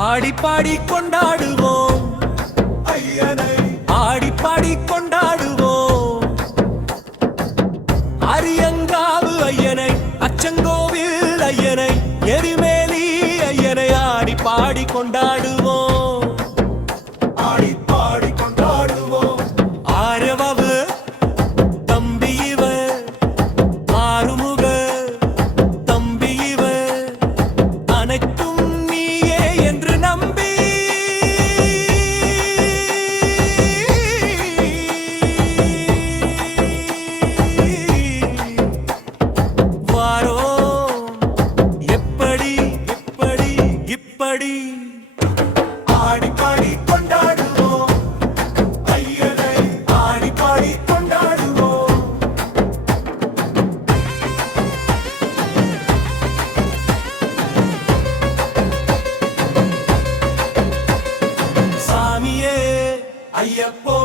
ஆடி பாடி கொண்டாடுவோம். ஐயனை ஆடி பாடி கொண்டாடுவோம். அரியங்காவு ஐயனை அச்சங்கோவில் ஐயனை எரிமேலி ஐயனை ஆடி பாடி கொண்டாடுவோம் இப்படி ஆடி பாடி கொண்டாடுவோம். ஐயனை ஆடி பாடி கொண்டாடுவோம். சாமியே ஐயப்போ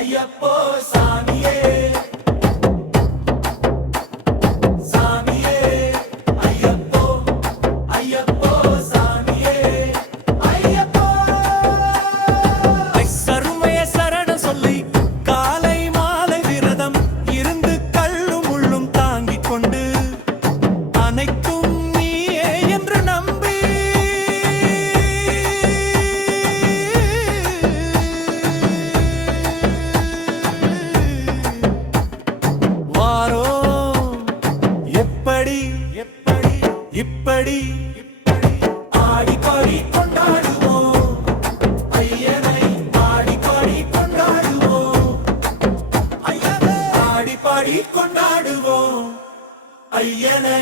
ஐயப்போ சாமியே. இப்படி ஆடிப்பாடி கொண்டாடுவோம். ஐயனை ஆடிப்பாடி கொண்டாடுவோம் ஐயனை ஆடிப்பாடி கொண்டாடுவோம் ஐயனை